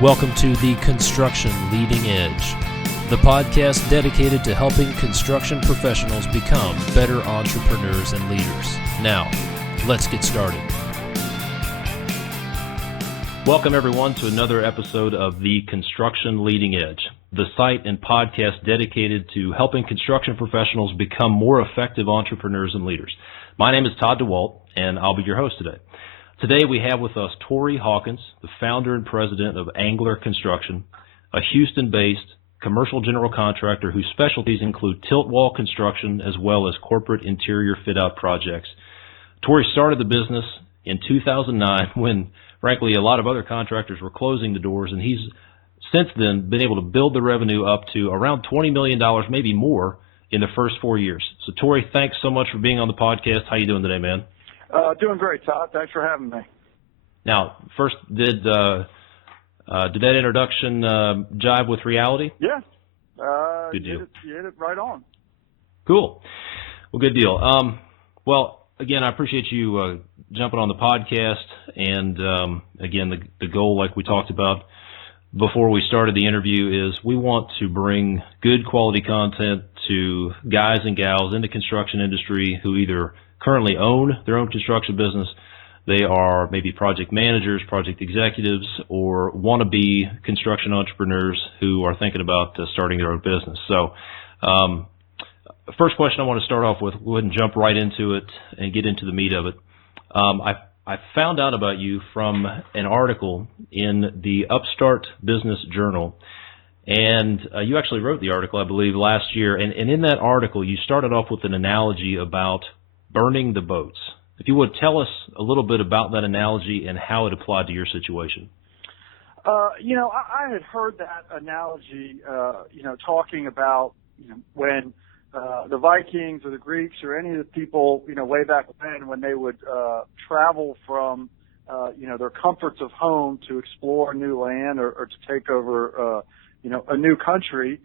Welcome to the Construction Leading Edge, the podcast dedicated to helping construction professionals become better entrepreneurs and leaders. Now, let's get started. Welcome, everyone, to another episode of the Construction Leading Edge, the site and podcast dedicated to helping construction professionals become more effective entrepreneurs and leaders. My name is Todd DeWalt, and I'll be your host today. Today we have with us Torrey Hawkins, the founder and president of Angler Construction, a Houston-based commercial general contractor whose specialties include tilt wall construction as well as corporate interior fit-out projects. Torrey started the business in 2009 when, frankly, a lot of other contractors were closing the doors, and he's since then been able to build the revenue up to around $20 million, maybe more, in the first 4 years. So, Torrey, thanks so much for being on the podcast. How you doing today, man? Doing great, Todd. Thanks for having me. Now, first, did that introduction jive with reality? Yeah. Good deal. You hit it right on. Cool. Well, good deal. Well, again, I appreciate you jumping on the podcast. And, again, the goal, like we talked about before we started the interview, is we want to bring good quality content to guys and gals in the construction industry who either currently own their own construction business, they are maybe project managers, project executives, or wannabe construction entrepreneurs who are thinking about starting their own business. So, first question I want to start off with, go ahead and jump right into it and get into the meat of it. I found out about you from an article in the Upstart Business Journal, and you actually wrote the article, I believe, last year. And in that article, you started off with an analogy about burning the boats. If you would tell us a little bit about that analogy and how it applied to your situation. I had heard that analogy, talking about, when the Vikings or the Greeks or any of the people, way back when they would travel from, their comforts of home to explore new land or to take over, a new country.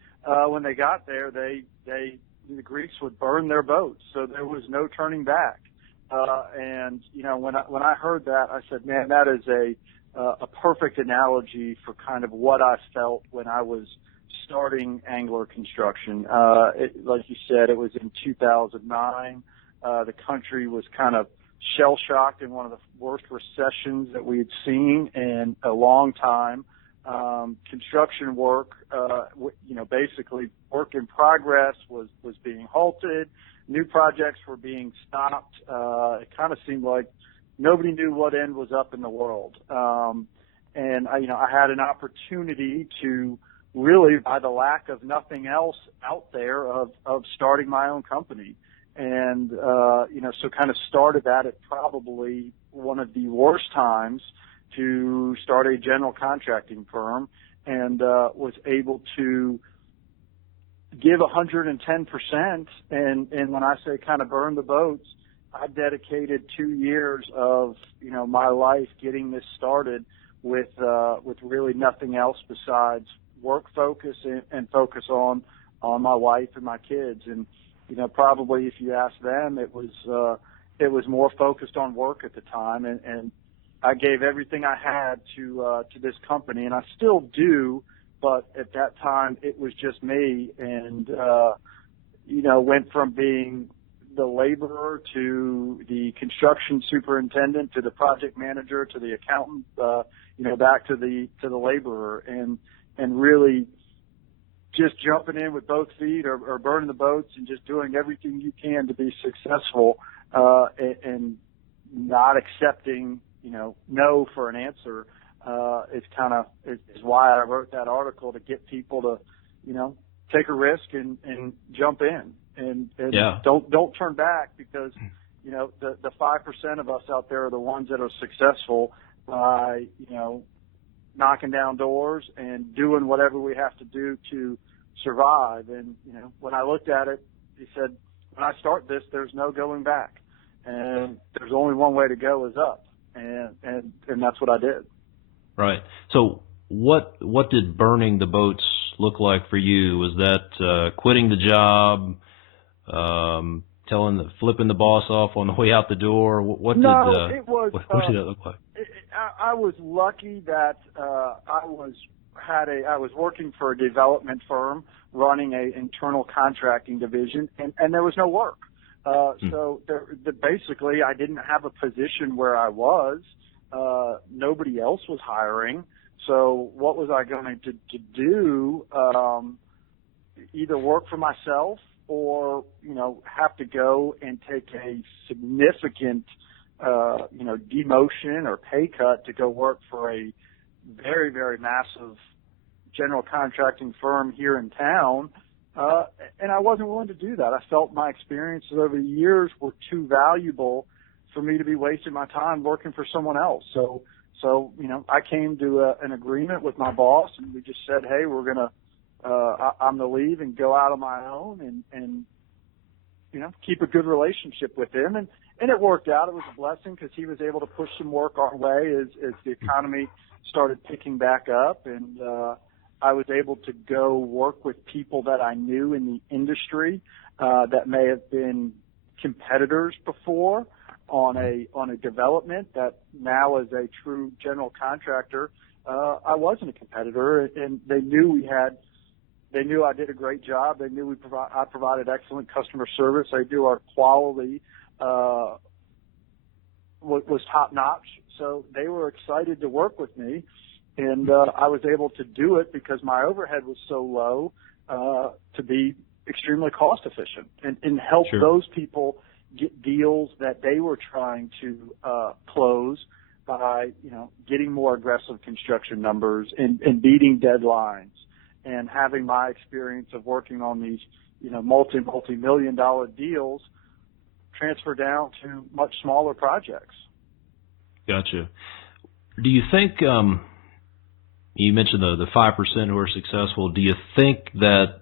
When they got there, the Greeks would burn their boats, so there was no turning back. When I heard that, I said, man, that is a perfect analogy for kind of what I felt when I was starting Angler Construction. Like you said, it was in 2009. The country was kind of shell-shocked in one of the worst recessions that we had seen in a long time. Construction work, basically work in progress was being halted. New projects were being stopped. It kind of seemed like nobody knew what end was up in the world. And I had an opportunity to really, by the lack of nothing else out there, of starting my own company. And, so kind of started that at probably one of the worst times to start a general contracting firm, and was able to give 110%. And when I say kind of burn the boats, I dedicated 2 years of, my life getting this started with really nothing else besides work focus and focus on my wife and my kids. And, probably if you ask them, it was more focused on work at the time. And I gave everything I had to this company, and I still do, but at that time it was just me, and went from being the laborer to the construction superintendent to the project manager to the accountant, back to the laborer, and really just jumping in with both feet or burning the boats and just doing everything you can to be successful, and not accepting no for an answer, is why I wrote that article, to get people to, take a risk and jump in and yeah. don't turn back, because, the 5% of us out there are the ones that are successful by, knocking down doors and doing whatever we have to do to survive. And, when I looked at it, he said, when I start this, there's no going back, and there's only one way to go, is up. And that's what I did. Right. So what did burning the boats look like for you? Was that quitting the job, flipping the boss off on the way out the door? What did that look like? I was lucky that I was working for a development firm running a internal contracting division, and there was no work. So basically, I didn't have a position where I was. Nobody else was hiring. So what was I going to do? Either work for myself or, have to go and take a significant, demotion or pay cut to go work for a very, very massive general contracting firm here in town. And I wasn't willing to do that. I felt my experiences over the years were too valuable for me to be wasting my time working for someone else. So I came to an agreement with my boss, and we just said, hey, we're going to, I'm going to leave and go out on my own and keep a good relationship with him. And it worked out. It was a blessing because he was able to push some work our way as the economy started picking back up. And, I was able to go work with people that I knew in the industry, that may have been competitors before on a development that now as a true general contractor, I wasn't a competitor, and they knew I did a great job. They knew I provided excellent customer service. They knew our quality, was top notch. So they were excited to work with me. And I was able to do it because my overhead was so low to be extremely cost efficient and help those people get deals that they were trying to close by getting more aggressive construction numbers and beating deadlines and having my experience of working on these multi-million dollar deals transfer down to much smaller projects. Gotcha. Do you think you mentioned the 5% who are successful. Do you think that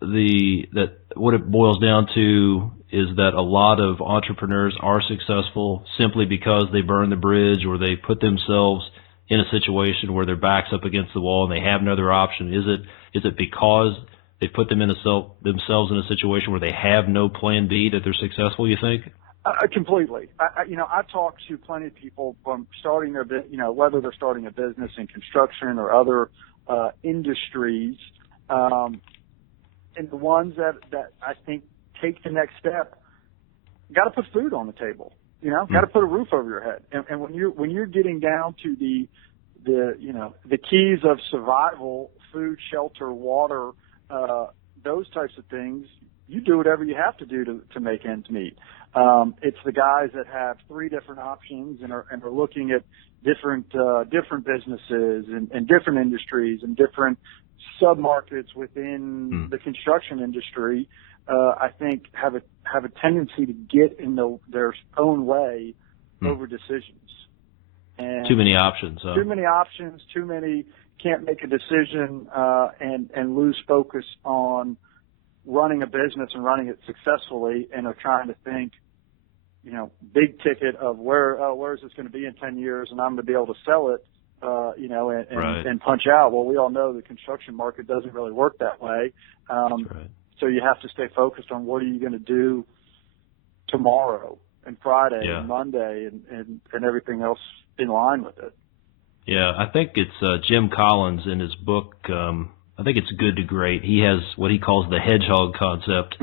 that what it boils down to is that a lot of entrepreneurs are successful simply because they burn the bridge or they put themselves in a situation where their back's up against the wall and they have no other option? Is it because they put themselves in a situation where they have no plan B that they're successful, you think? Completely. I talk to plenty of people from starting their, whether they're starting a business in construction or other industries, and the ones that I think take the next step, got to put food on the table. Got to put a roof over your head. And when you're getting down to the keys of survival, food, shelter, water, those types of things, you do whatever you have to do to make ends meet. It's the guys that have 3 different options and are looking at different businesses and different industries and different sub-markets within the construction industry. I think have a tendency to get in their own way over decisions. And too many options. Too many options. Too many can't make a decision and lose focus on running a business and running it successfully, and are trying to think, big ticket of where is this going to be in 10 years, and I'm going to be able to sell it, and punch out. Well, we all know the construction market doesn't really work that way. So you have to stay focused on what are you going to do tomorrow and Friday and Monday and everything else in line with it. Yeah, I think it's Jim Collins in his book, I think it's Good to Great. He has what he calls the hedgehog concept,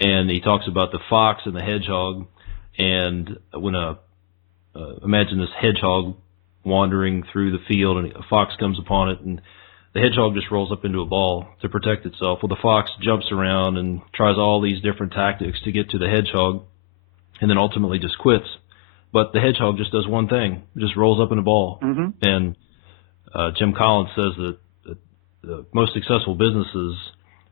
and he talks about the fox and the hedgehog. And when imagine this hedgehog wandering through the field, and a fox comes upon it, and the hedgehog just rolls up into a ball to protect itself. Well, the fox jumps around and tries all these different tactics to get to the hedgehog, and then ultimately just quits. But the hedgehog just does one thing, just rolls up in a ball. And Jim Collins says that the most successful businesses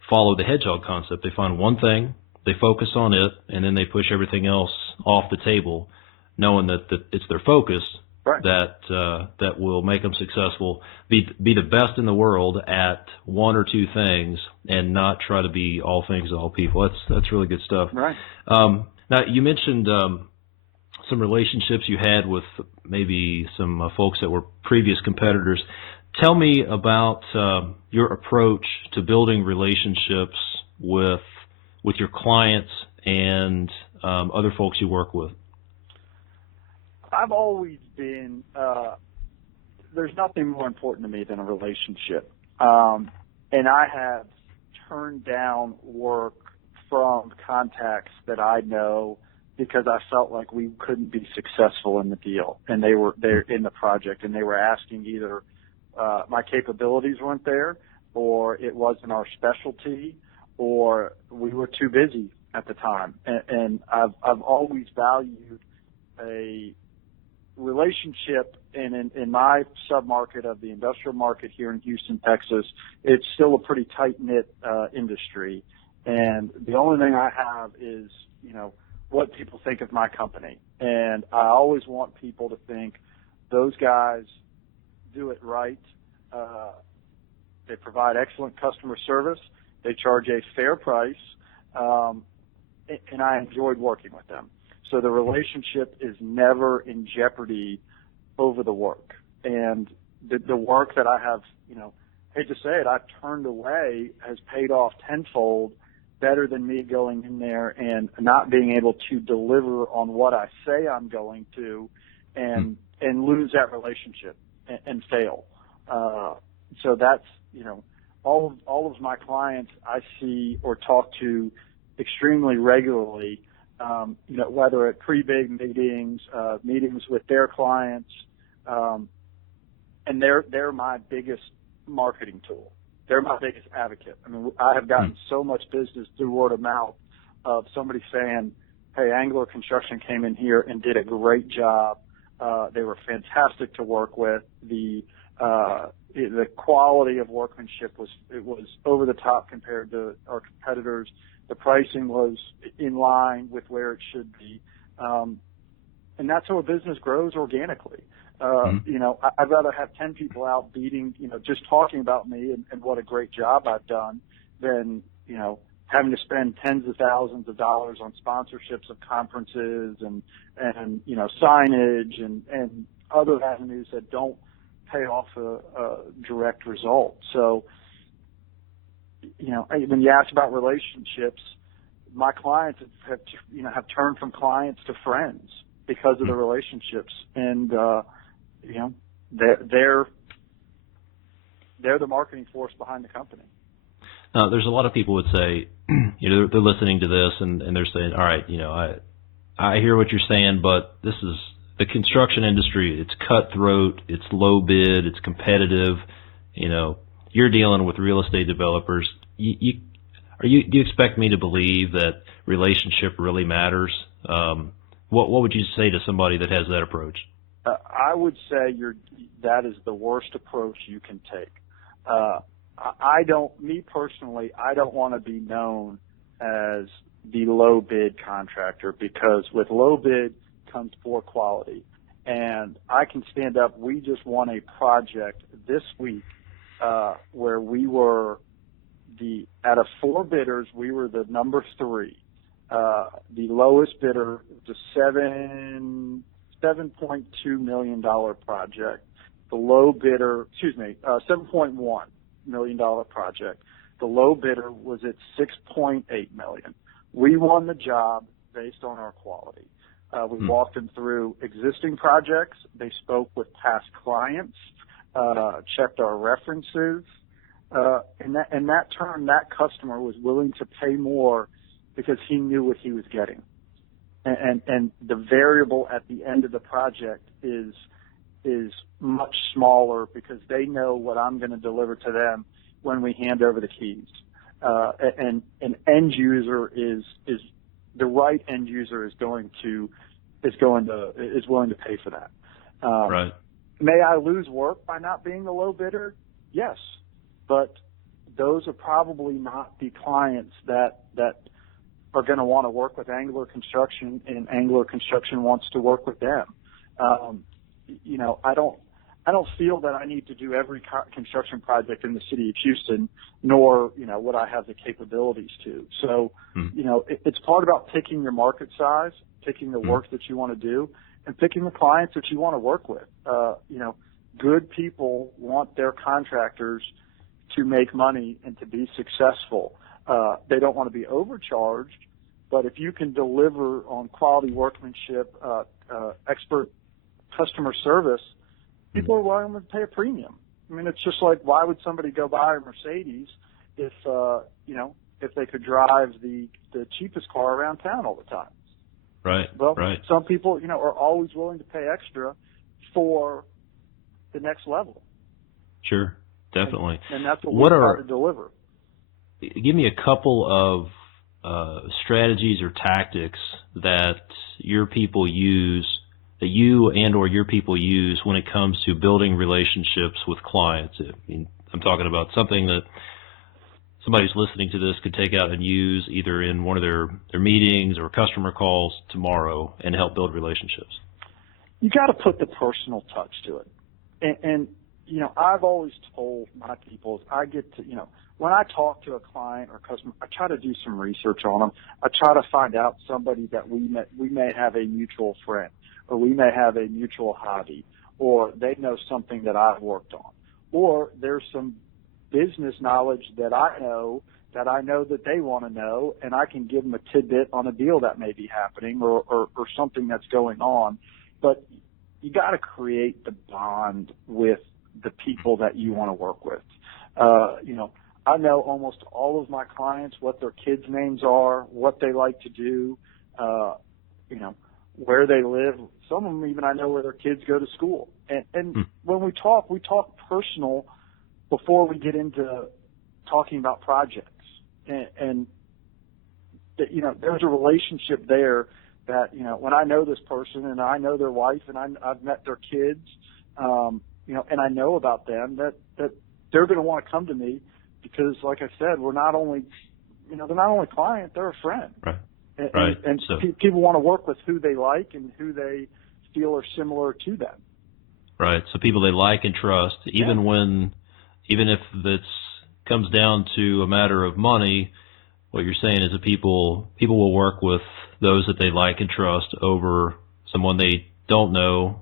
follow the hedgehog concept. They find one thing, they focus on it, and then they push everything else off the table, knowing that it's their focus that will make them successful. Be the best in the world at one or two things, and not try to be all things to all people. That's really good stuff. Right. Now you mentioned some relationships you had with maybe some folks that were previous competitors. Tell me about your approach to building relationships with your clients and other folks you work with. I've always been, there's nothing more important to me than a relationship. And I have turned down work from contacts that I know because I felt like we couldn't be successful in the deal, and they're in the project, and they were asking either my capabilities weren't there, or it wasn't our specialty, or we were too busy at the time. And I've always valued a relationship, and in my submarket of the industrial market here in Houston, Texas, it's still a pretty tight-knit industry. And the only thing I have is, what people think of my company. And I always want people to think those guys do it right. They provide excellent customer service. They charge a fair price. And I enjoyed working with them. So the relationship is never in jeopardy over the work. And the work that I have, hate to say it, I've turned away has paid off tenfold, better than me going in there and not being able to deliver on what I say I'm going to and lose that relationship and fail. So that's, all of my clients I see or talk to extremely regularly, whether at pre-big meetings, meetings with their clients, and they're my biggest marketing tool. They're my biggest advocate. I mean, I have gotten so much business through word of mouth of somebody saying, hey, Angler Construction came in here and did a great job. They were fantastic to work with. The quality of workmanship was over the top compared to our competitors. The pricing was in line with where it should be. And that's how a business grows organically. I'd rather have 10 people out beating, just talking about me and what a great job I've done than, having to spend tens of thousands of dollars on sponsorships of conferences and signage and other avenues that don't pay off a direct result. So, when you ask about relationships, my clients have turned from clients to friends because of the relationships, and they're the marketing force behind the company. There's a lot of people would say, they're listening to this and they're saying, all right, I hear what you're saying, but this is the construction industry. It's cutthroat, it's low bid, it's competitive. You're dealing with real estate developers. Do you expect me to believe that relationship really matters? What would you say to somebody that has that approach? I would say that is the worst approach you can take. I don't want to be known as the low bid contractor, because with low bid comes poor quality. And I can stand up. We just won a project this week where we were out of 4 bidders, we were the number 3. The lowest bidder was a $7.2 million project. The low bidder, $7.1 million project. The low bidder was at $6.8 million. We won the job based on our quality. We walked them through existing projects. They spoke with past clients, checked our references, and that customer was willing to pay more because he knew what he was getting. And the variable at the end of the project is much smaller because they know what I'm going to deliver to them when we hand over the keys. And an end user is the right end user is willing to pay for that. Right. May I lose work by not being the low bidder? Yes, but those are probably not the clients that are going to want to work with Angler Construction, and Angler Construction wants to work with them. I don't feel that I need to do every construction project in the city of Houston, nor, would I have the capabilities to. So, it's part about picking your market size, picking the work that you want to do, and picking the clients that you want to work with. Good people want their contractors to make money and to be successful. They don't want to be overcharged, but if you can deliver on quality workmanship, expert customer service, people are willing to pay a premium. I mean, it's just like, why would somebody go buy a Mercedes if if they could drive the cheapest car around town all the time? Right. Well, right. some people, are always willing to pay extra for the next level. Sure, definitely. And that's what we try to deliver. Give me a couple of strategies or tactics that your people use, that you and or your people use when it comes to building relationships with clients. I mean, I'm talking about something that somebody who's listening to this could take out and use either in one of their meetings or customer calls tomorrow and help build relationships. You got to put the personal touch to it. And I've always told my people, I get to, when I talk to a client or customer, I try to do some research on them. I try to find out somebody that we may have a mutual friend, or we may have a mutual hobby, or they know something that I've worked on, or there's some business knowledge that I know that they want to know, and I can give them a tidbit on a deal that may be happening or something that's going on. But you got to create the bond with the people that you want to work with. I know almost all of my clients, what their kids' names are, what they like to do, where they live. Some of them even I know where their kids go to school. And when we talk personal before we get into talking about projects. And there's a relationship there that, when I know this person and I know their wife and I've met their kids, and I know about them, that they're going to want to come to me because, like I said, we're not only, they're not only a client, they're a friend. Right. And people want to work with who they like and who they feel are similar to them. Right. So people they like and trust, even if it comes down to a matter of money, what you're saying is that people will work with those that they like and trust over someone they don't know,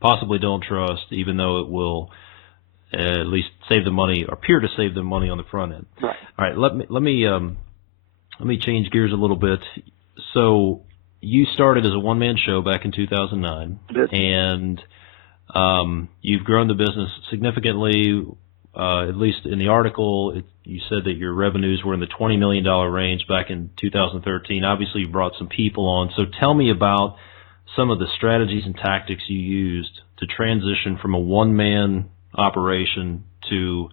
possibly don't trust, even though it will at least save them money or appear to save them money on the front end. Right. All right. Let me change gears a little bit. So you started as a one-man show back in 2009, and you've grown the business significantly. At least in the article, you said that your revenues were in the $20 million range back in 2013. Obviously, you brought some people on. So tell me about some of the strategies and tactics you used to transition from a one-man operation to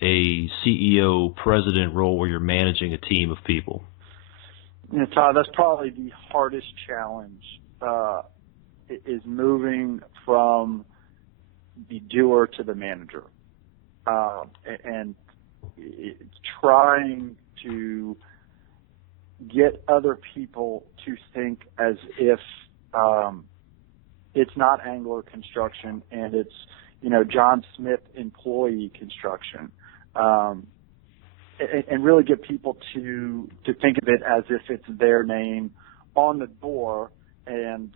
a CEO president role where you're managing a team of people. Todd, that's probably the hardest challenge, is moving from the doer to the manager. And it's trying to get other people to think as if it's not Angler Construction and it's John Smith employee construction, and really get people to think of it as if it's their name on the door, and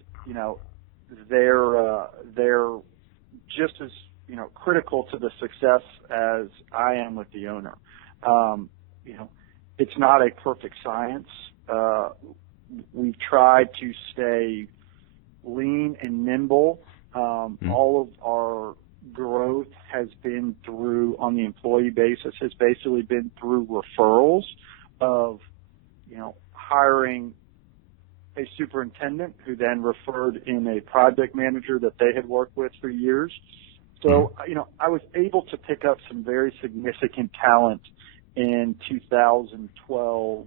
they're just as critical to the success as I am with the owner. It's not a perfect science. We try to stay lean and nimble. All of our growth has been through, on the employee basis, has basically been through referrals of, hiring a superintendent who then referred in a project manager that they had worked with for years. So, I was able to pick up some very significant talent in 2012,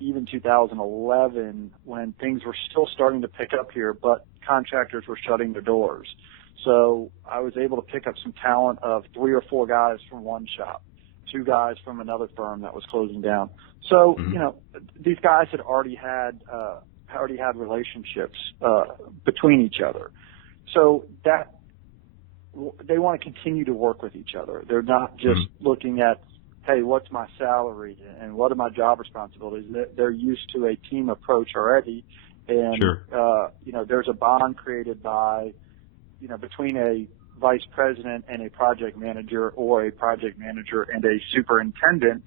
even 2011, when things were still starting to pick up here, but contractors were shutting their doors. So I was able to pick up some talent of 3 or 4 guys from one shop, 2 guys from another firm that was closing down. So, these guys had already had relationships between each other. So that they want to continue to work with each other. They're not just looking at, hey, what's my salary and what are my job responsibilities? They're used to a team approach already, and there's a bond created by, between a vice president and a project manager, or a project manager and a superintendent,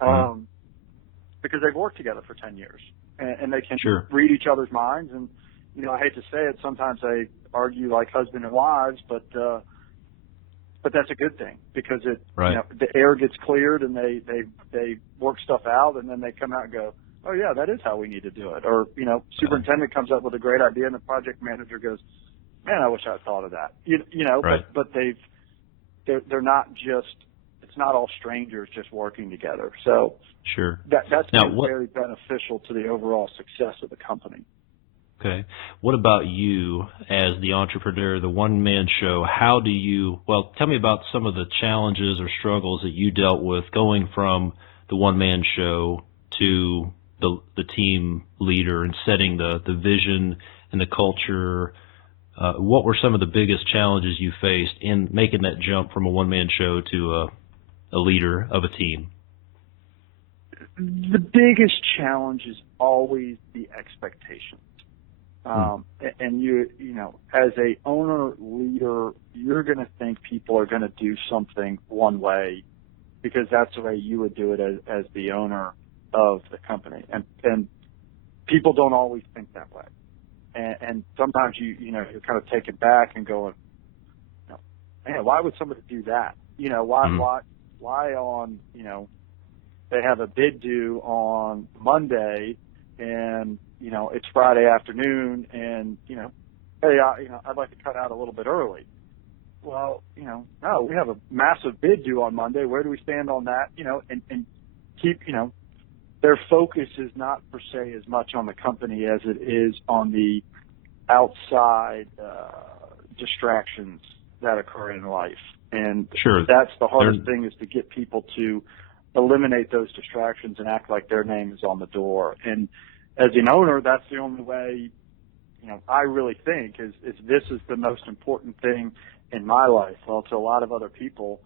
because they've worked together for 10 years, and they can read each other's minds. And I hate to say it, sometimes they argue like husband and wives, but that's a good thing because right. The air gets cleared and they work stuff out, and then they come out and go, oh yeah, that is how we need to do it. Or superintendent comes up with a great idea, and the project manager goes, man, I wish I had thought of that. Right. But they're not just. It's not all strangers just working together. So sure, that's been very beneficial to the overall success of the company. Okay. What about you as the entrepreneur, the one-man show? Tell me about some of the challenges or struggles that you dealt with going from the one-man show to the team leader and setting the vision and the culture. What were some of the biggest challenges you faced in making that jump from a one-man show to a leader of a team? The biggest challenge is always the expectations. And as a owner leader, you're going to think people are going to do something one way because that's the way you would do it as the owner of the company. And people don't always think that way. And sometimes you're kind of taken back and going, man, why would somebody do that? Why on, they have a bid due on Monday and, it's Friday afternoon and, hey, I'd like to cut out a little bit early. Well, no, we have a massive bid due on Monday. Where do we stand on that? And keep, their focus is not per se as much on the company as it is on the outside distractions that occur in life. And sure, that's the hardest thing is to get people to eliminate those distractions and act like their name is on the door. And as an owner, that's the only way, I really think is this is the most important thing in my life. Well, to a lot of other people,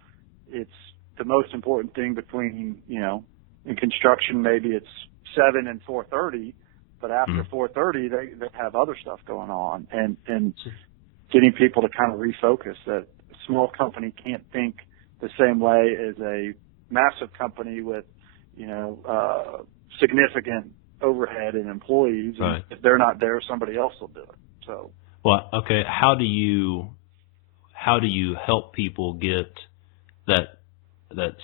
it's the most important thing between, in construction, maybe it's 7 and 4:30, but after 4:30, they have other stuff going on, and getting people to kind of refocus that a small company can't think the same way as a massive company with, significant overhead and employees. Right. And if they're not there, somebody else will do it. So, well, okay. How do you help people get that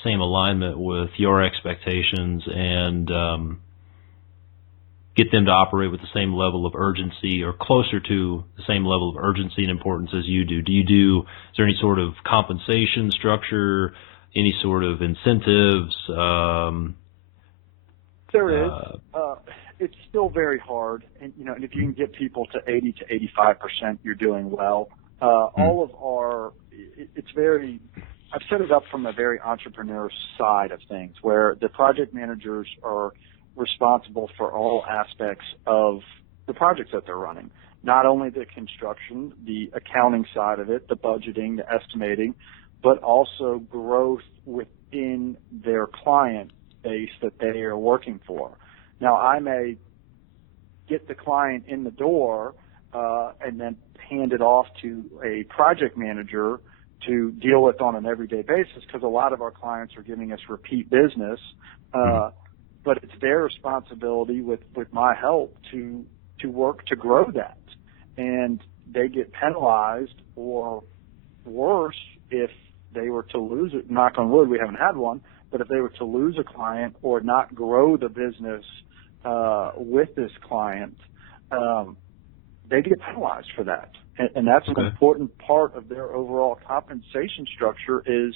same alignment with your expectations and get them to operate with the same level of urgency or closer to the same level of urgency and importance as you do? Is there any sort of compensation structure, any sort of incentives? There is. It's still very hard. And, and if you can get people to 80 to 85%, you're doing well. All of I've set it up from a very entrepreneur side of things where the project managers are responsible for all aspects of the projects that they're running. Not only the construction, the accounting side of it, the budgeting, the estimating, but also growth within their client base that they are working for. Now, I may get the client in the door and then hand it off to a project manager to deal with on an everyday basis because a lot of our clients are giving us repeat business. But it's their responsibility with my help to work to grow that. And they get penalized or worse if they were to lose it. Knock on wood, we haven't had one. But if they were to lose a client or not grow the business with this client, they get penalized for that. And that's an important part of their overall compensation structure is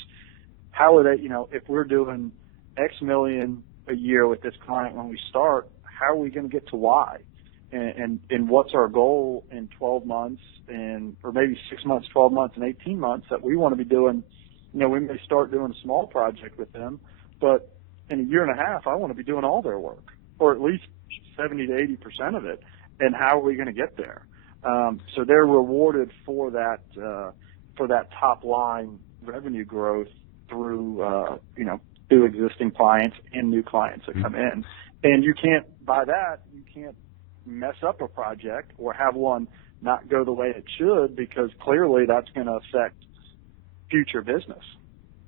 how are they, if we're doing X million a year with this client when we start, how are we going to get to Y? And what's our goal in 12 months or maybe 6 months, 12 months, and 18 months that we want to be doing? We may start doing a small project with them, but in a year and a half, I want to be doing all their work, or at least 70 to 80% of it. And how are we going to get there? So they're rewarded for that top line revenue growth through through existing clients and new clients that come in. And you can't mess up a project or have one not go the way it should because clearly that's going to affect future business.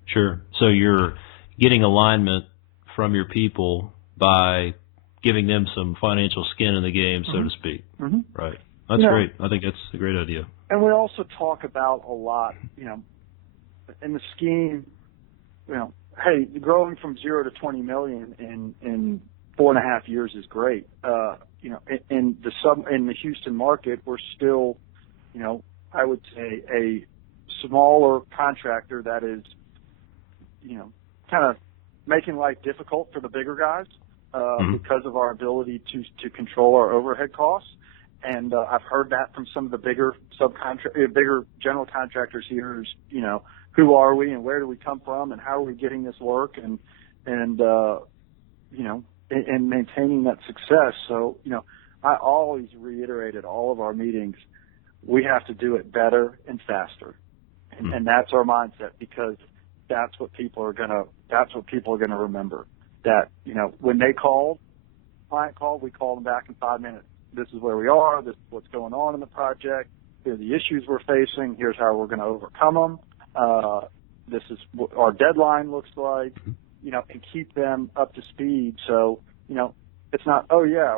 Sure. So you're getting alignment from your people by giving them some financial skin in the game, so to speak. Right. That's great. I think that's a great idea. And we also talk about a lot, in the scheme, hey, growing from 0 to 20 million in 4.5 years is great. In the Houston market, we're still, I would say a smaller contractor that is, kind of making life difficult for the bigger guys, because of our ability to control our overhead costs. And I've heard that from some of the bigger bigger general contractors here. Is who are we and where do we come from and how are we getting this work and maintaining that success. So I always reiterate at all of our meetings, we have to do it better and faster, and that's our mindset, because that's what people are gonna remember. That when client called, we called them back in 5 minutes. This is where we are. This is what's going on in the project. Here are the issues we're facing. Here's how we're going to overcome them. This is what our deadline looks like, and keep them up to speed. So, it's not,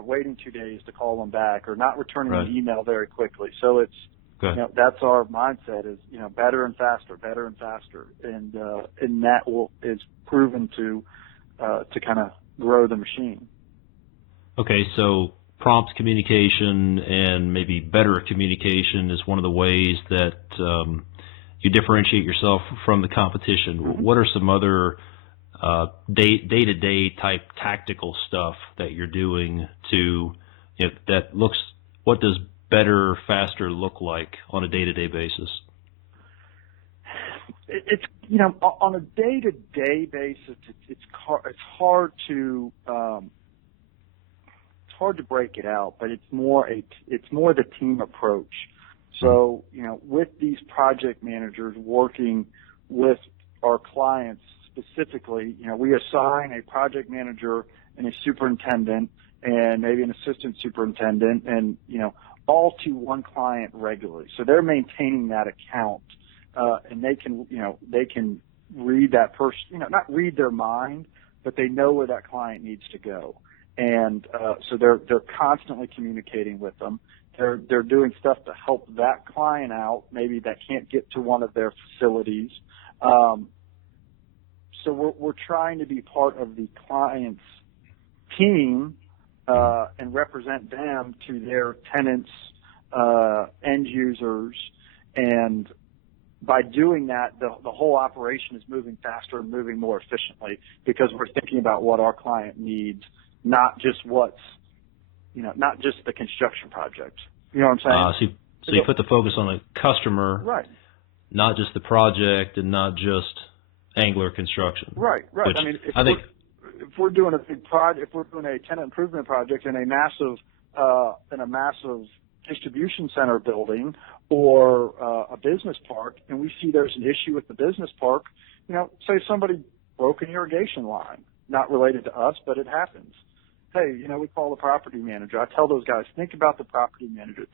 waiting 2 days to call them back or not returning an email very quickly. So it's, that's our mindset is, better and faster. And that is proven to kind of grow the machine. Okay. So prompt communication and maybe better communication is one of the ways that you differentiate yourself from the competition. What are some other day-to-day type tactical stuff that you're doing to what does better, faster look like on a day-to-day basis? It's on a day-to-day basis, it's hard to break it out, but it's more the team approach. So, with these project managers working with our clients specifically, we assign a project manager and a superintendent and maybe an assistant superintendent and, all to one client regularly. So they're maintaining that account, and they can read that person, not read their mind, but they know where that client needs to go. And so they're constantly communicating with them. They're doing stuff to help that client out, maybe that can't get to one of their facilities. So we're trying to be part of the client's team and represent them to their tenants, end users, and by doing that, the whole operation is moving faster and moving more efficiently because we're thinking about what our client needs. Not just not just the construction project. You know what I'm saying? So you put the focus on the customer, right? Not just the project and not just Angler Construction. Right. Which I mean, if we're doing a big project, if we're doing a tenant improvement project in a massive distribution center building or a business park, and we see there's an issue with the business park, say somebody broke an irrigation line, not related to us, but it happens. Hey, we call the property manager. I tell those guys, think about the property manager,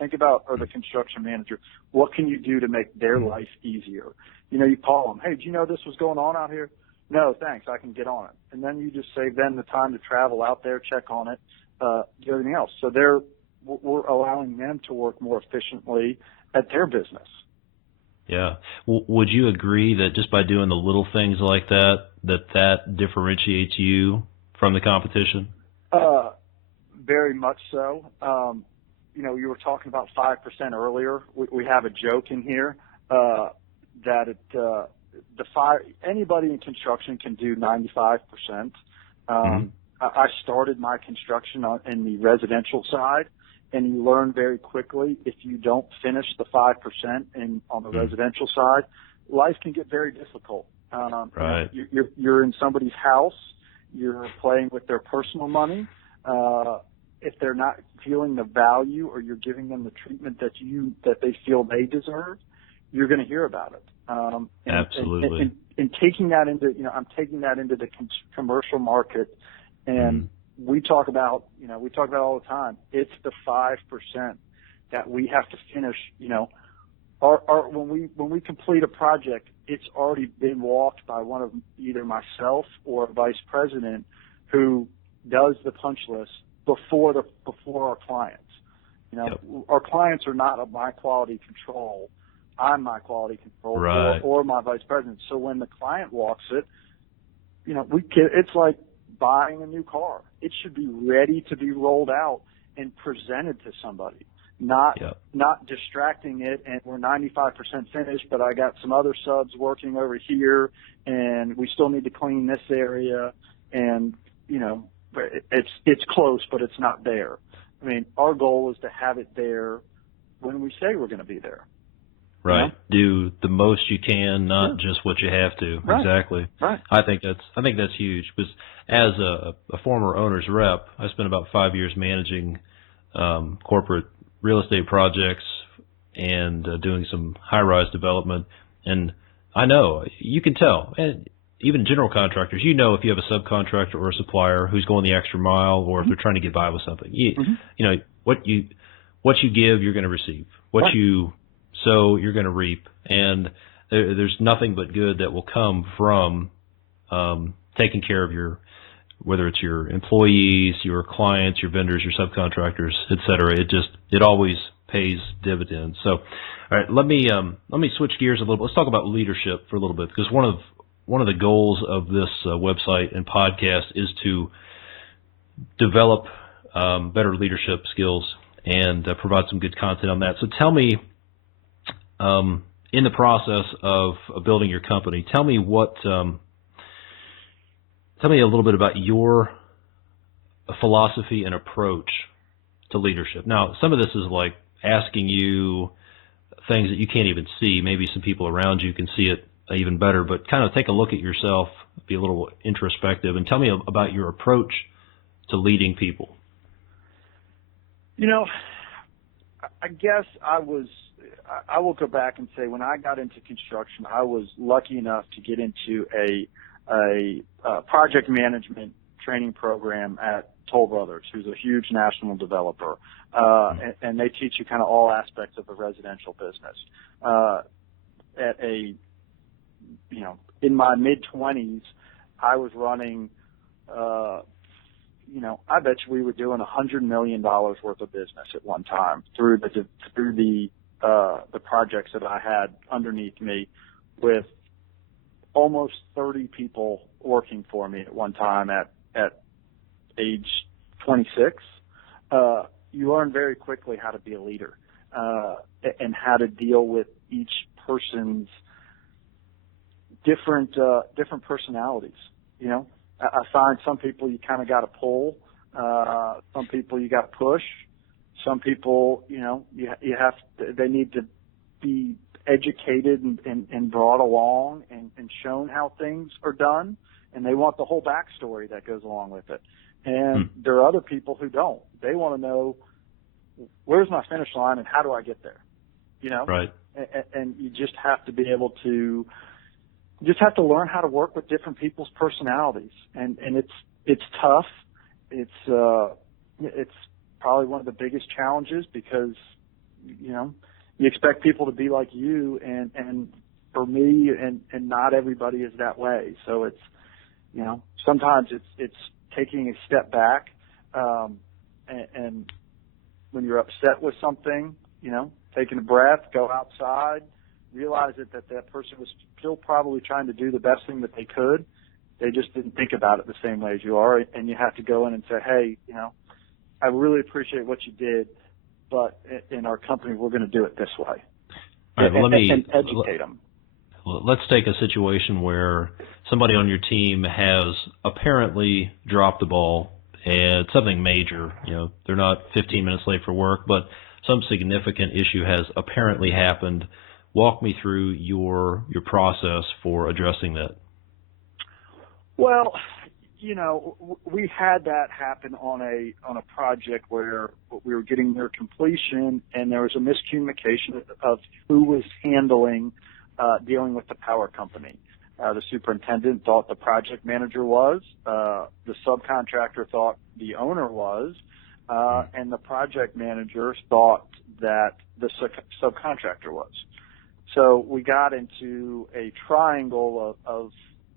or the construction manager. What can you do to make their life easier? You call them. Hey, do you know this was going on out here? No, thanks. I can get on it. And then you just save them the time to travel out there, check on it, do everything else. So we're allowing them to work more efficiently at their business. Yeah. Would you agree that just by doing the little things like that differentiates you from the competition? Very much so. You were talking about 5% earlier. We have a joke in here that anybody in construction can do 95%. I started my construction in the residential side, and you learn very quickly if you don't finish the 5% on the residential side, life can get very difficult. Right. You're in somebody's house. You're playing with their personal money. If they're not feeling the value or you're giving them the treatment that they feel they deserve, you're going to hear about it. Absolutely. And taking that into, I'm taking that into the commercial market, and we talk about all the time. It's the 5% that we have to finish. When we complete a project, it's already been walked by one of either myself or a vice president who does the punch list before our clients. You know, Yep. our clients are not of my quality control. I'm my quality control, Right. or my vice president. So when the client walks it, you know, it's like buying a new car. It should be ready to be rolled out and presented to somebody, not distracting it. And we're 95% finished, but I got some other subs working over here, and we still need to clean this area. And you know, it's close, but it's not there. I mean, our goal is to have it there when we say we're going to be there. Right. You know? Do the most you can, not just what you have to. Right. Exactly. Right. I think that's huge, because as a former owner's rep, I spent about 5 years managing corporate real estate projects and doing some high-rise development. And I know, you can tell, and even general contractors, you know, if you have a subcontractor or a supplier who's going the extra mile, or if they're trying to get by with something. You know, what you give, you're going to receive. What you sow, you're going to reap. And there's nothing but good that will come from taking care of whether it's your employees, your clients, your vendors, your subcontractors, et cetera. It always pays dividends. So, all right, let me switch gears a little bit. Let's talk about leadership for a little bit, because one of the goals of this website and podcast is to develop better leadership skills and provide some good content on that. So tell me, in the process of building your company, tell me a little bit about your philosophy and approach to leadership. Now, some of this is like asking you things that you can't even see. Maybe some people around you can see it even better, but kind of take a look at yourself, be a little introspective, and tell me about your approach to leading people. You know, I guess I will go back and say, when I got into construction, I was lucky enough to get into a project management training program at Toll Brothers, who's a huge national developer, and they teach you kind of all aspects of the residential business. In my mid-20s, I was running, I bet you we were doing $100 million worth of business at one time through the projects that I had underneath me, with almost 30 people working for me at one time at age 26. You learn very quickly how to be a leader, and how to deal with each person's different personalities. You know, I find some people you kind of got to pull, some people you got to push, some people, they need to be educated and brought along and shown how things are done, and they want the whole backstory that goes along with it. And there are other people who don't. They want to know, where's my finish line and how do I get there? You know? Right. And you just have to be able to, you just have to learn how to work with different people's personalities. And it's tough. It's probably one of the biggest challenges, because, you expect people to be like you, and for me, and not everybody is that way. So it's, sometimes it's taking a step back, and when you're upset with something, taking a breath, go outside, realize that person was still probably trying to do the best thing that they could. They just didn't think about it the same way as you are, and you have to go in and say, hey, I really appreciate what you did, but in our company, we're going to do it this way. All right, well, and educate them. Let's take a situation where somebody on your team has apparently dropped the ball, and something major. They're not 15 minutes late for work, but some significant issue has apparently happened. Walk me through your process for addressing that. Well, we had that happen on a project where we were getting near completion, and there was a miscommunication of who was handling dealing with the power company. The superintendent thought the project manager was, the subcontractor thought the owner was, and the project manager thought that the subcontractor was. So we got into a triangle of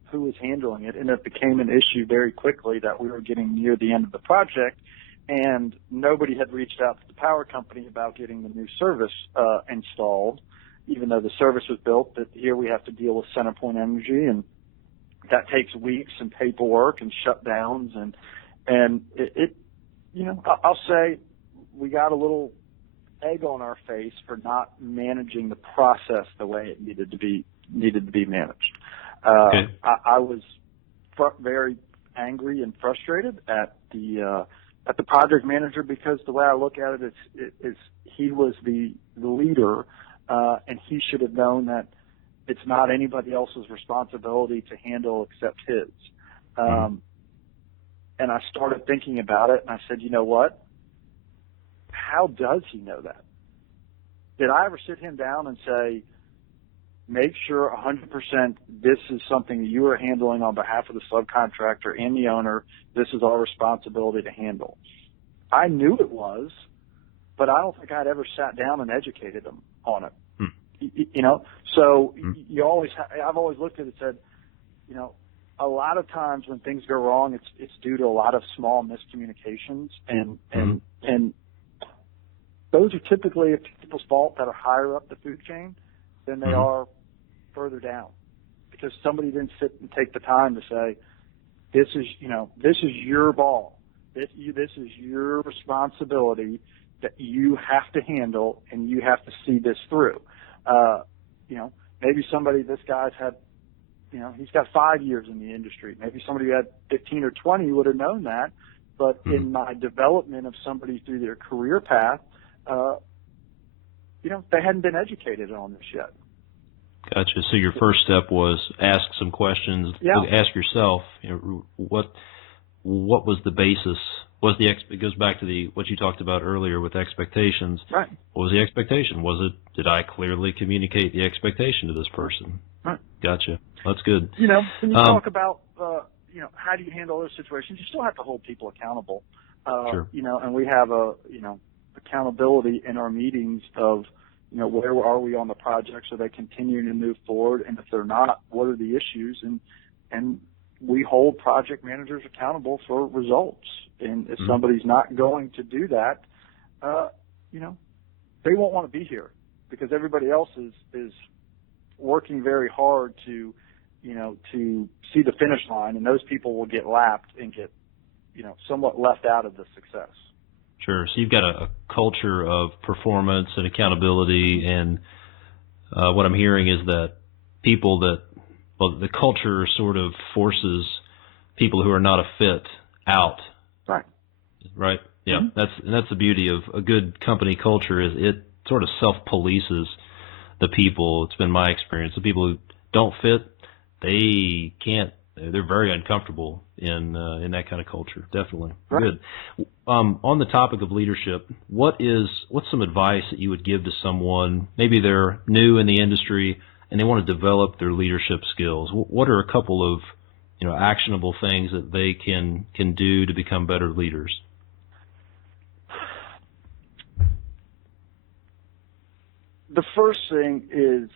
who was handling it, and it became an issue very quickly that we were getting near the end of the project, and nobody had reached out to the power company about getting the new service installed, even though the service was built. That here we have to deal with CenterPoint Energy, and that takes weeks and paperwork and shutdowns, and it I'll say we got a little egg on our face for not managing the process the way it needed to be managed. Okay. I was very angry and frustrated at the project manager, because the way I look at it is he was the leader, and he should have known that it's not anybody else's responsibility to handle except his. And I started thinking about it, and I said, you know what? How does he know that? Did I ever sit him down and say, make sure 100% this is something that you are handling on behalf of the subcontractor and the owner. This is our responsibility to handle. I knew it was, but I don't think I'd ever sat down and educated him on it. So I've always looked at it and said, a lot of times when things go wrong, it's due to a lot of small miscommunications, and those are typically people's fault that are higher up the food chain than they are further down, because somebody didn't sit and take the time to say, this is your ball. This is your responsibility that you have to handle, and you have to see this through. Maybe this guy's had, he's got 5 years in the industry. Maybe somebody who had 15 or 20 would have known that. But in my development of somebody through their career path, they hadn't been educated on this yet. Gotcha. So your first step was ask some questions. Yeah. Ask yourself, what was the basis? It goes back to what you talked about earlier with expectations. Right. What was the expectation? Did I clearly communicate the expectation to this person? Right. Gotcha. That's good. When you talk about, how do you handle those situations, you still have to hold people accountable. Sure. And we have accountability in our meetings of, where are we on the project? Are they continuing to move forward? And if they're not, what are the issues? And we hold project managers accountable for results. And if somebody's not going to do that, they won't want to be here, because everybody else is working very hard to see the finish line, and those people will get lapped and get, somewhat left out of the success. Sure. So you've got a culture of performance and accountability, and what I'm hearing is that the culture sort of forces people who are not a fit out. Right. Right. Yeah. That's the beauty of a good company culture, is it sort of self-polices the people. It's been my experience. The people who don't fit, they're very uncomfortable in that kind of culture. Definitely. Right. Good. On the topic of leadership, what's some advice that you would give to someone? Maybe they're new in the industry and they want to develop their leadership skills. What are a couple of actionable things that they can do to become better leaders? The first thing is,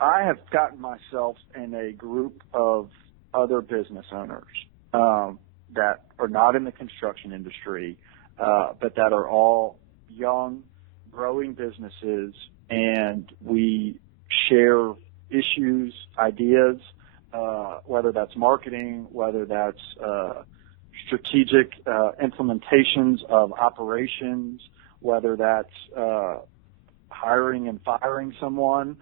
I have gotten myself in a group of other business owners that are not in the construction industry, but that are all young, growing businesses, and we share issues, ideas, whether that's marketing, whether that's strategic implementations of operations, whether that's hiring and firing someone,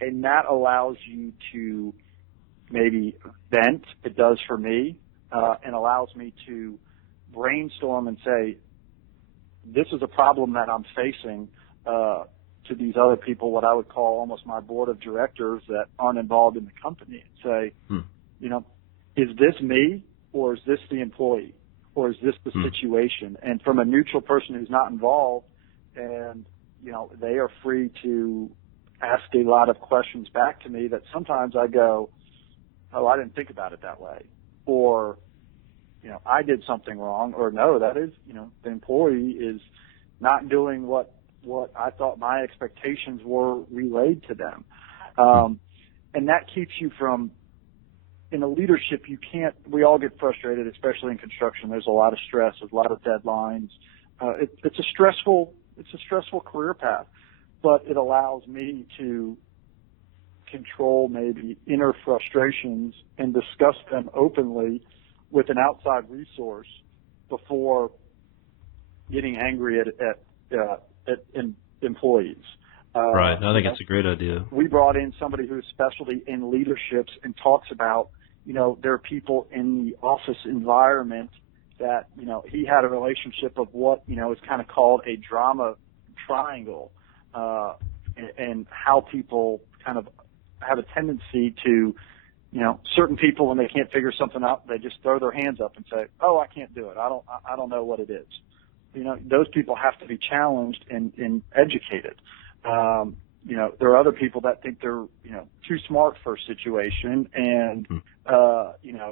and that allows you to maybe vent. It does for me, and allows me to brainstorm and say, this is a problem that I'm facing, to these other people, what I would call almost my board of directors that aren't involved in the company, and say, is this me, or is this the employee, or is this the situation? And from a neutral person who's not involved, and they are free to ask a lot of questions back to me that sometimes I go, oh, I didn't think about it that way, or I did something wrong, or no, that is, the employee is not doing what I thought my expectations were relayed to them. And that keeps you from in a leadership, we all get frustrated, especially in construction. There's a lot of stress, there's a lot of deadlines. It's a stressful career path, but it allows me to control maybe inner frustrations and discuss them openly with an outside resource before getting angry at employees. Right. I think it's a great idea. We brought in somebody whose specialty in leaderships and talks about, there are people in the office environment that, he had a relationship of what, is kind of called a drama triangle, and how people kind of have a tendency to, certain people, when they can't figure something out, they just throw their hands up and say, "Oh, I can't do it. I don't know what it is." Those people have to be challenged and educated. There are other people that think they're, too smart for a situation and,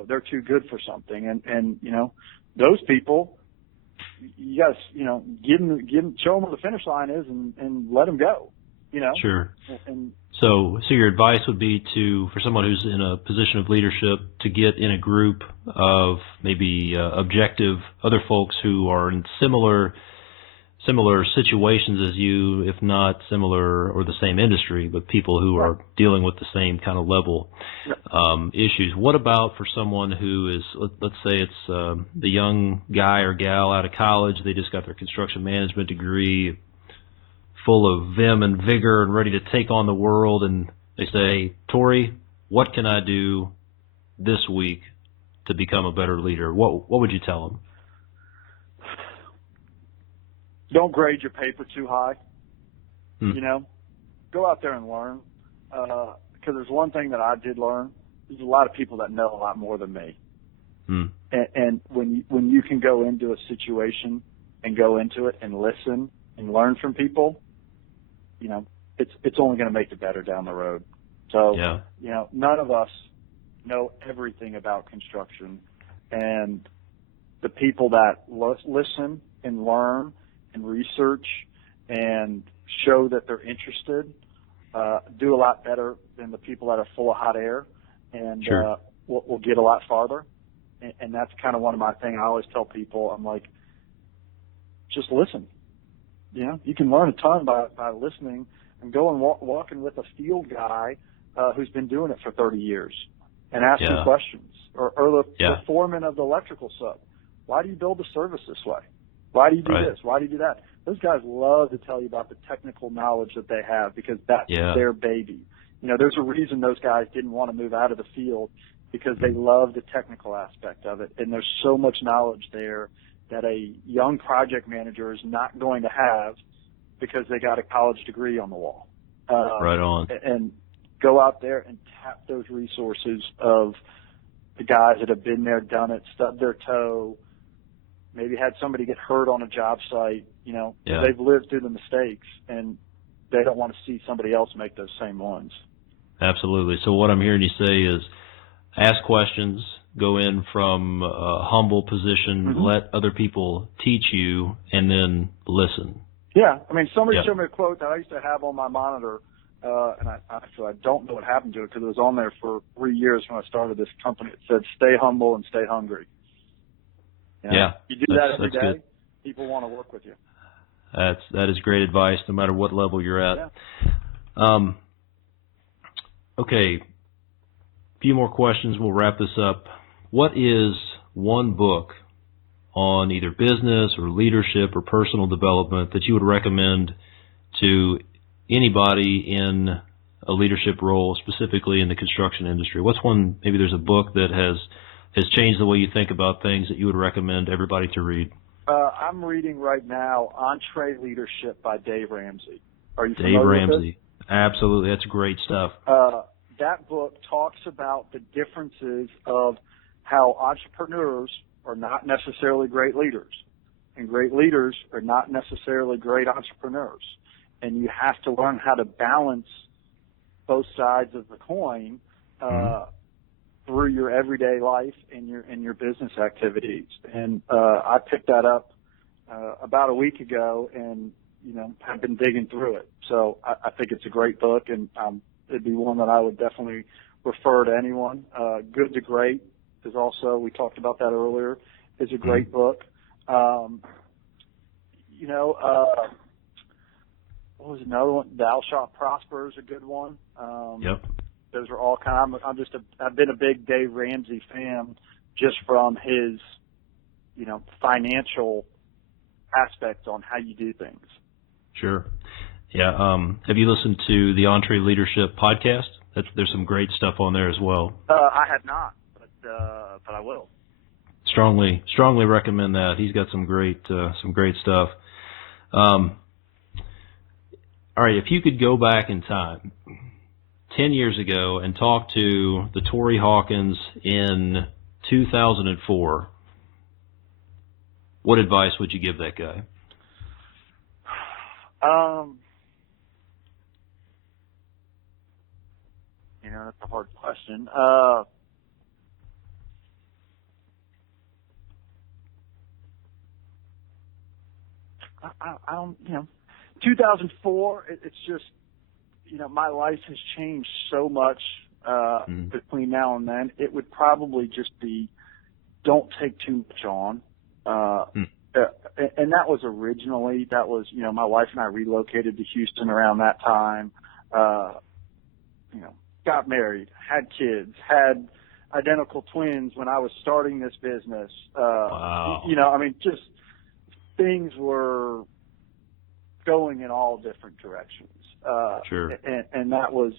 they're too good for something. And those people, you guys, show them where the finish line is and let them go, Sure. And so your advice would be for someone who's in a position of leadership to get in a group of maybe objective other folks who are in similar situations as you, if not similar or the same industry, but people who are dealing with the same kind of level issues. What about for someone who is, let's say it's the young guy or gal out of college, they just got their construction management degree, full of vim and vigor and ready to take on the world, and they say, "Torrey, what can I do this week to become a better leader?" What would you tell them? Don't grade your paper too high. Go out there and learn. Because there's one thing that I did learn. There's a lot of people that know a lot more than me. And when you can go into a situation and go into it and listen and learn from people, it's only going to make it better down the road. So, none of us know everything about construction, and the people that listen and learn and research and show that they're interested do a lot better than the people that are full of hot air, and will get a lot farther. And that's kind of one of my things. I always tell people, I'm like, just listen. You can learn a ton by listening and go and walking with a field guy who's been doing it for 30 years and asking questions, or the foreman of the electrical sub. Why do you build the service this way? Why do you do this? Why do you do that? Those guys love to tell you about the technical knowledge that they have, because that's their baby. There's a reason those guys didn't want to move out of the field, because they love the technical aspect of it. And there's so much knowledge there that a young project manager is not going to have because they got a college degree on the wall. Right on. And go out there and tap those resources of the guys that have been there, done it, stubbed their toe, maybe had somebody get hurt on a job site. They've lived through the mistakes, and they don't want to see somebody else make those same ones. Absolutely. So what I'm hearing you say is ask questions, go in from a humble position, let other people teach you, and then listen. Yeah. I mean, somebody showed me a quote that I used to have on my monitor, and I don't know what happened to it, because it was on there for 3 years when I started this company. It said, "Stay humble and stay hungry." You do that every day, good. People want to work with you. That is great advice, no matter what level you're at. Yeah. Okay, a few more questions. We'll wrap this up. What is one book on either business or leadership or personal development that you would recommend to anybody in a leadership role, specifically in the construction industry? What's one, maybe there's a book that has changed the way you think about things that you would recommend everybody to read? I'm reading right now EntreLeadership by Dave Ramsey. Are you familiar with it? Dave Ramsey. Absolutely. That's great stuff. That book talks about the differences of how entrepreneurs are not necessarily great leaders, and great leaders are not necessarily great entrepreneurs. And you have to learn how to balance both sides of the coin through your everyday life and your business activities. And I picked that up about a week ago, and have been digging through it. So I think it's a great book, and it'd be one that I would definitely refer to anyone. Good to Great is also, we talked about that earlier, is a great book. What was another one? Thou Shalt Prosper is a good one. Yep. Those are all kind of, I've been a big Dave Ramsey fan just from his, financial aspect on how you do things. Sure. Yeah. Have you listened to the Entree Leadership podcast? There's some great stuff on there as well. I have not, but I will. Strongly recommend that. He's got some great stuff. All right, if you could go back in time 10 years ago and talk to the Torrey Hawkins in 2004, what advice would you give that guy? That's a hard question. I don't, 2004, it's just, my life has changed so much between now and then. It would probably just be, don't take too much on. And that was originally, my wife and I relocated to Houston around that time, got married, had kids, had identical twins when I was starting this business. Wow. Just things were going in all different directions. Sure. And that was,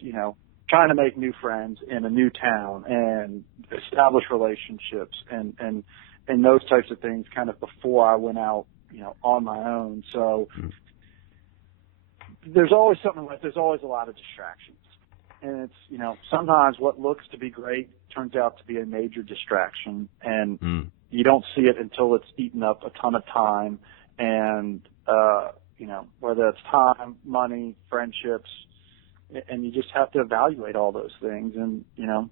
trying to make new friends in a new town and establish relationships and those types of things kind of before I went out, on my own. So there's always there's always a lot of distractions. And it's, sometimes what looks to be great turns out to be a major distraction, and you don't see it until it's eaten up a ton of time. And, whether it's time, money, friendships, and you just have to evaluate all those things. And, and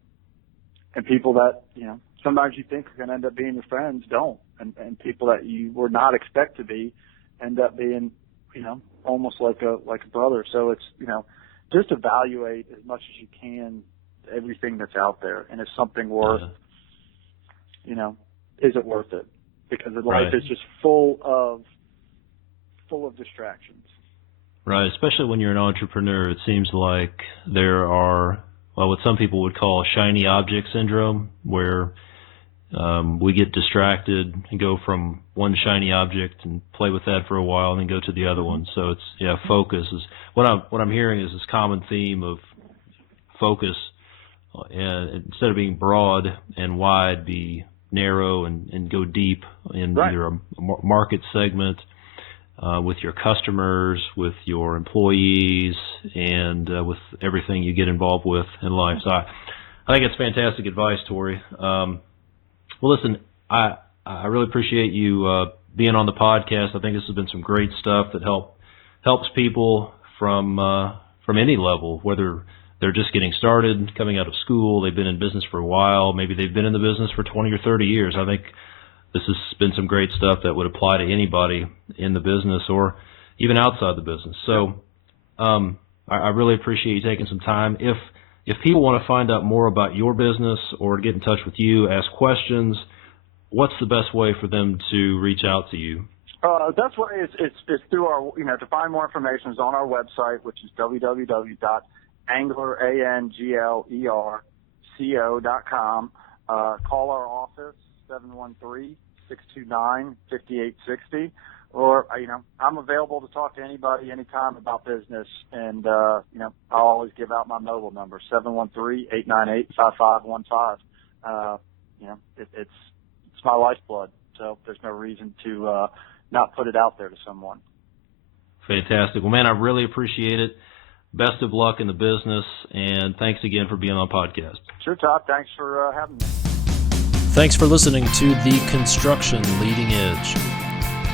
people that, sometimes you think are going to end up being your friends don't. And people that you were not expect to be end up being, almost like a brother. So it's, just evaluate as much as you can everything that's out there, and is something worth, is it worth it? Because life is just full of distractions. Right, especially when you're an entrepreneur, it seems like there are, what some people would call shiny object syndrome, where we get distracted and go from one shiny object and play with that for a while and then go to the other one. So it's, focus is what I'm hearing is this common theme of focus, and instead of being broad and wide, be narrow and go deep in either a market segment, with your customers, with your employees, and with everything you get involved with in life. So I think it's fantastic advice, Torrey. Well, listen, I really appreciate you being on the podcast. I think this has been some great stuff that helps people from any level, whether they're just getting started, coming out of school, they've been in business for a while, maybe they've been in the business for 20 or 30 years. I think this has been some great stuff that would apply to anybody in the business or even outside the business. So I really appreciate you taking some time. If people want to find out more about your business or get in touch with you, ask questions, what's the best way for them to reach out to you? That's why it's through our, to find more information is on our website, which is www.anglerco.com. Call our office, 713-629-5860. Or, I'm available to talk to anybody anytime about business. And, I'll always give out my mobile number, 713-898-5515. It's my lifeblood. So there's no reason to, not put it out there to someone. Fantastic. Well, man, I really appreciate it. Best of luck in the business, and thanks again for being on the podcast. Sure, Todd. Thanks for having me. Thanks for listening to The Construction Leading Edge.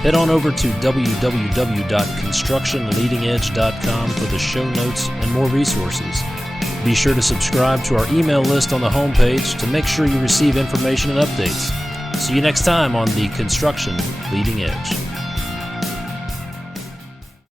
Head on over to www.constructionleadingedge.com for the show notes and more resources. Be sure to subscribe to our email list on the homepage to make sure you receive information and updates. See you next time on The Construction Leading Edge.